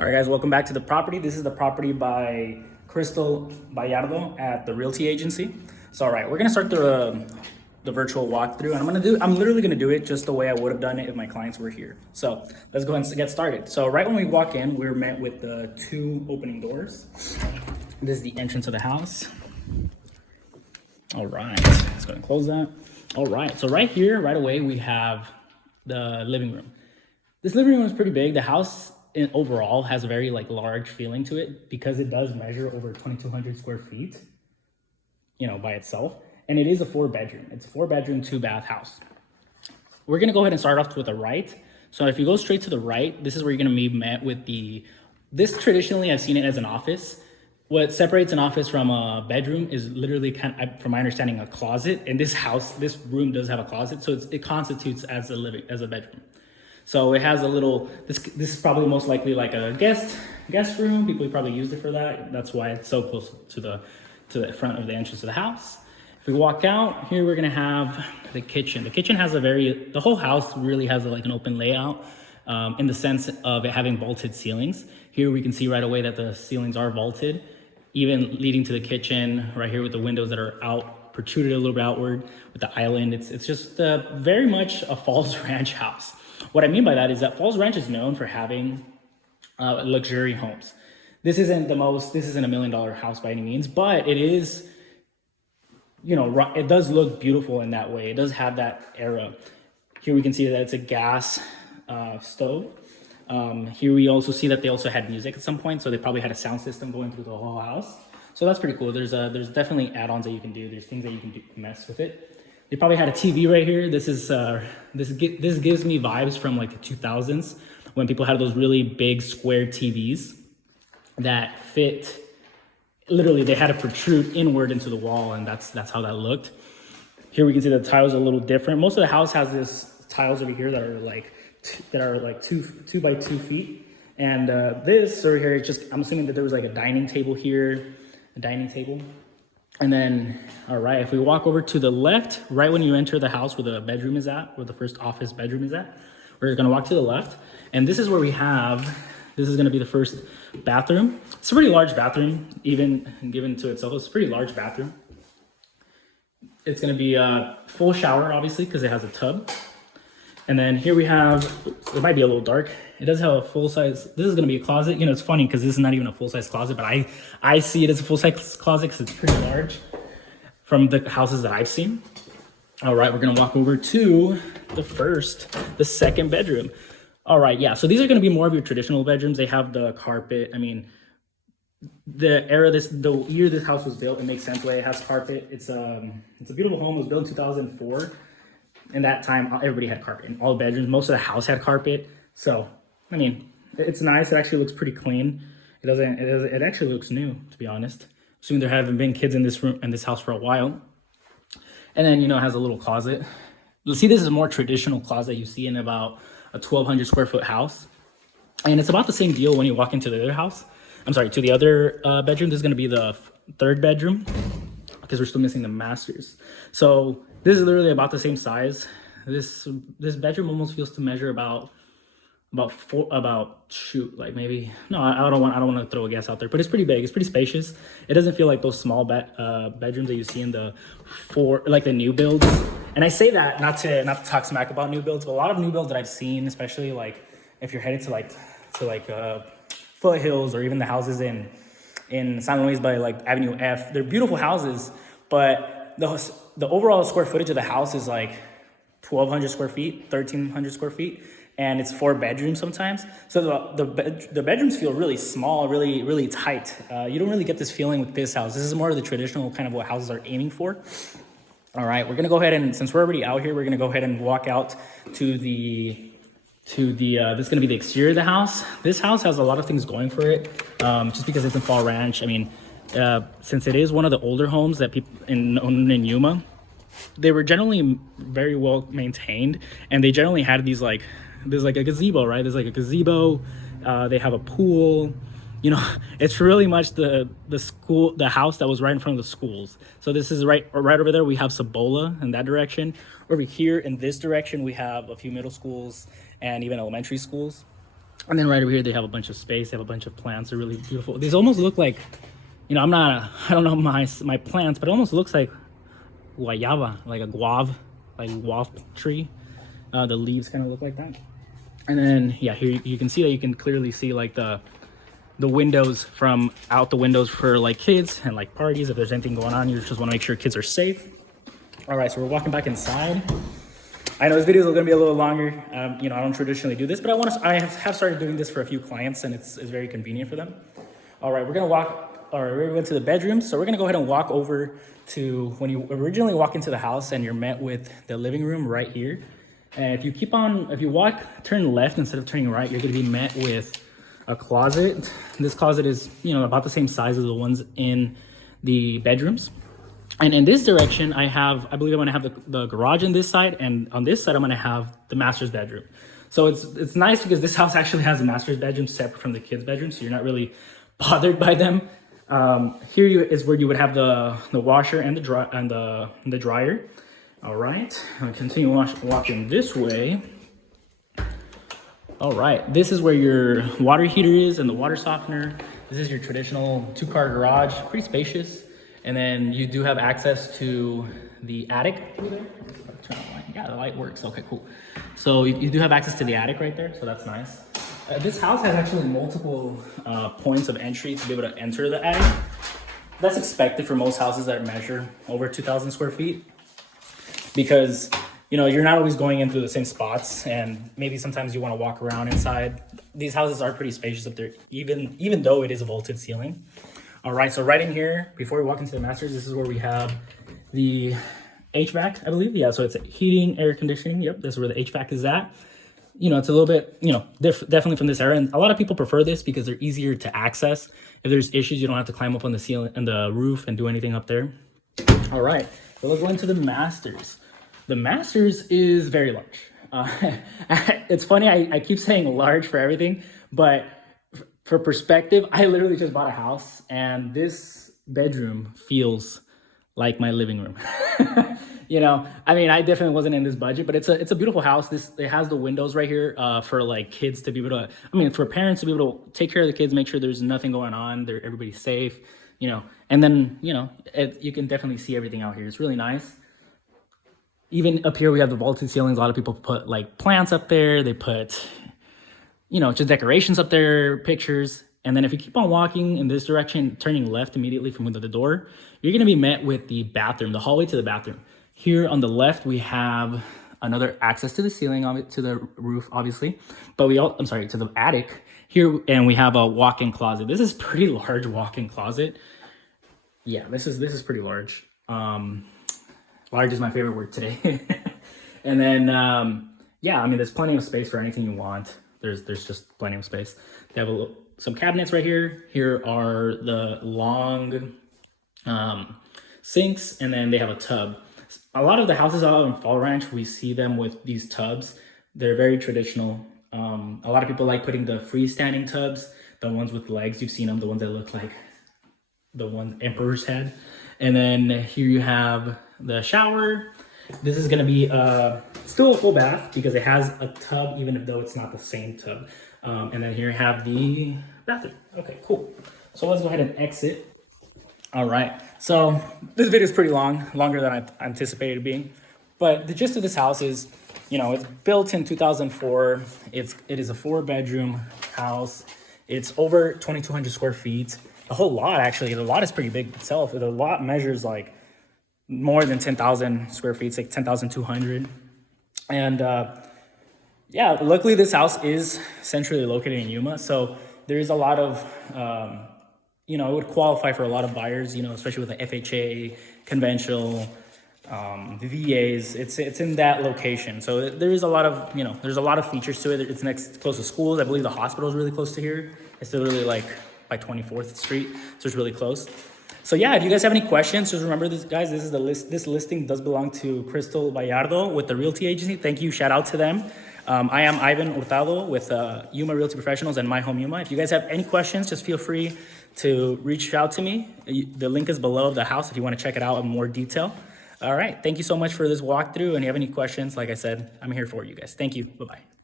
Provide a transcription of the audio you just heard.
All right, guys, welcome back to the property. This is the property by Krystal Bayardo at the Realty Agency. So, all right, we're gonna start the virtual walkthrough, and I'm literally gonna do it just the way I would have done it if my clients were here. So let's go ahead and get started. So right when we walk in, we're met with the two opening doors. This is the entrance of the house. All right, let's go ahead and close that. All right, so right here, right away, we have the living room. This living room is pretty big. The house overall has a very large feeling to it because it does measure over 2,200 square feet, by itself. And it is a 4-bedroom. It's a 4-bedroom, 2-bath house. We're gonna go ahead and start off with the right. So if you go straight to the right, this is where you're gonna be met with this traditionally, I've seen it as an office. What separates an office from a bedroom is literally from my understanding, a closet. And this room does have a closet. So it constitutes as a bedroom. So it has a little, this is probably most likely like a guest room. People probably used it for that. That's why it's so close to the front of the entrance of the house. If we walk out here, we're gonna have the kitchen. The kitchen has the whole house really has an open layout in the sense of it having vaulted ceilings. Here we can see right away that the ceilings are vaulted, even leading to the kitchen right here with the windows that are protruded a little bit outward with the island. It's just very much a Falls Ranch house. What I mean by that is that Falls Ranch is known for having luxury homes. This isn't a $1 million house by any means, but it is, it does look beautiful in that way. It does have that era. Here we can see that it's a gas stove. Here we also see that they also had music at some point, so they probably had a sound system going through the whole house. So that's pretty cool. There's definitely add-ons that you can do. There's things that you can mess with it. They probably had a TV right here. This gives me vibes from the 2000s when people had those really big square TVs that fit. Literally, they had to protrude inward into the wall, and that's how that looked. Here we can see the tiles are a little different. Most of the house has this tiles over here that are 2 by 2 feet, and this over here is just. I'm assuming that there was a dining table here, And then, all right, if we walk over to the left, right when you enter the house where the bedroom is at, where the first office bedroom is at, we're gonna walk to the left. And this is where this is gonna be the first bathroom. It's a pretty large bathroom, even given to itself. It's a pretty large bathroom. It's gonna be a full shower, obviously, because it has a tub. And then here we have, it might be a little dark. It does have a full-size, this is gonna be a closet. It's funny because this is not even a full-size closet, but I see it as a full-size closet because it's pretty large from the houses that I've seen. All right, we're gonna walk over to the second bedroom. All right, yeah, so these are gonna be more of your traditional bedrooms. They have the carpet. I mean, the year this house was built, it makes sense the way it has carpet. It's a beautiful home. It was built in 2004. In that time, everybody had carpet in all bedrooms. Most of the house had carpet. So, I mean, it's nice. It actually looks pretty clean. It actually looks new, to be honest. Assuming there haven't been kids in this house for a while. And then, it has a little closet. You'll see this is a more traditional closet you see in about a 1,200 square foot house. And it's about the same deal when you walk into the other house. I'm sorry, to the other bedroom. This is going to be the third bedroom because we're still missing the masters. So this is literally about the same size. This bedroom almost feels to measure maybe, no, I don't want to throw a guess out there, but it's pretty big. It's pretty spacious. It doesn't feel like those small bedrooms that you see in the new builds. And I say that not to talk smack about new builds, but a lot of new builds that I've seen, especially if you're headed to Foothills or even the houses in San Luis by Avenue F, they're beautiful houses, but the overall square footage of the house is 1,200 square feet, 1,300 square feet, and it's 4 bedrooms sometimes. So the bedrooms feel really small, really, really tight. You don't really get this feeling with this house. This is more of the traditional kind of what houses are aiming for. All right, we're gonna go ahead and, since we're already out here, we're gonna go ahead and walk out to this is gonna be the exterior of the house. This house has a lot of things going for it, just because it's in Fall Ranch. I mean, since it is one of the older homes that people in Yuma, they were generally very well maintained, and they generally had there's a gazebo, right? There's a gazebo. They have a pool. It's really much the house that was right in front of the schools. So this is right over there. We have Cibola in that direction. Over here in this direction, we have a few middle schools and even elementary schools. And then right over here, they have a bunch of space. They have a bunch of plants. They're really beautiful. These almost look like, you know, I don't know my plants, but it almost looks like guayaba, like a guava tree. The leaves kind of look like that. And then, yeah, here you can see that you can clearly see like the windows from out the windows for like kids and like parties. If there's anything going on, you just want to make sure kids are safe. All right, so we're walking back inside. I know this video is going to be a little longer. You know, I don't traditionally do this, but I have started doing this for a few clients, and it's very convenient for them. All right, we're going to the bedrooms. So we're going to go ahead and walk over to when you originally walk into the house, and you're met with the living room right here. And if you turn left instead of turning right, you're going to be met with a closet. This closet is, you know, about the same size as the ones in the bedrooms. And in this direction, I believe I'm gonna have the garage on this side, and on this side, I'm gonna have the master's bedroom. So it's nice because this house actually has a master's bedroom separate from the kids' bedroom, so you're not really bothered by them. Here is where you would have the washer and the dryer. All right, I'll continue walking this way. All right, this is where your water heater is and the water softener. This is your traditional 2-car garage, pretty spacious. And then you do have access to the attic over there. Turn on the light. Yeah, the light works. Okay, cool. So you do have access to the attic right there, so that's nice. This house has actually multiple points of entry to be able to enter the attic. That's expected for most houses that measure over 2,000 square feet, because you know you're not always going in through the same spots, and maybe sometimes you want to walk around inside. These houses are pretty spacious up there, even though it is a vaulted ceiling. All right, so right in here, before we walk into the masters, this is where we have the HVAC, I believe. Yeah, so it's heating, air conditioning. Yep, this is where the HVAC is at. You know, it's a little bit, you know, definitely from this era. And a lot of people prefer this because they're easier to access. If there's issues, you don't have to climb up on the ceiling and the roof and do anything up there. All right, so let's go into the masters. The masters is very large. It's funny, I keep saying large for everything, but for perspective, I literally just bought a house, and this bedroom feels like my living room. You know, I mean, I definitely wasn't in this budget, but it's a beautiful house. It has the windows right here for like kids to be able to, I mean, for parents to be able to take care of the kids, make sure there's nothing going on, everybody's safe, you know. And then, you know, you can definitely see everything out here. It's really nice. Even up here, we have the vaulted ceilings. A lot of people put like plants up there. They put, you know, just decorations up there, pictures. And then if you keep on walking in this direction, turning left immediately from the door, you're gonna be met with the bathroom, the hallway to the bathroom. Here on the left, we have another access to the ceiling, to the roof, obviously. But to the attic here, and we have a walk-in closet. This is pretty large walk-in closet. Yeah, this is pretty large. Large is my favorite word today. And then, yeah, I mean, there's plenty of space for anything you want. There's just plenty of space. They have some cabinets right here. Here are the long sinks, and then they have a tub. A lot of the houses out in Fall Ranch, we see them with these tubs. They're very traditional. A lot of people like putting the freestanding tubs, the ones with legs. You've seen them, the ones that look like the one Emperor's head. And then here you have the shower. This is gonna be still a full bath because it has a tub, even though it's not the same tub. And then here you have the bathroom. Okay, cool. So let's go ahead and exit. All right, so this video is pretty longer than I anticipated it being. But the gist of this house is, you know, it's built in 2004. It is a 4-bedroom house. It's over 2,200 square feet. The whole lot, actually, the lot is pretty big itself. The lot measures like more than 10,000 square feet. It's like 10,200. And yeah, luckily this house is centrally located in Yuma. So there is a lot of, you know, it would qualify for a lot of buyers, you know, especially with the FHA, conventional, the VAs. It's in that location. So there is a lot of, you know, there's a lot of features to it. It's close to schools. I believe the hospital is really close to here. It's literally like by 24th Street. So it's really close. So yeah, if you guys have any questions, just remember this, guys, this is the list. This listing does belong to Krystal Bayardo with the Realty Agency. Thank you. Shout out to them. I am Ivan Hurtado with Yuma Realty Professionals and My Home Yuma. If you guys have any questions, just feel free to reach out to me. The link is below the house if you want to check it out in more detail. All right. Thank you so much for this walkthrough. And if you have any questions, like I said, I'm here for you guys. Thank you. Bye-bye.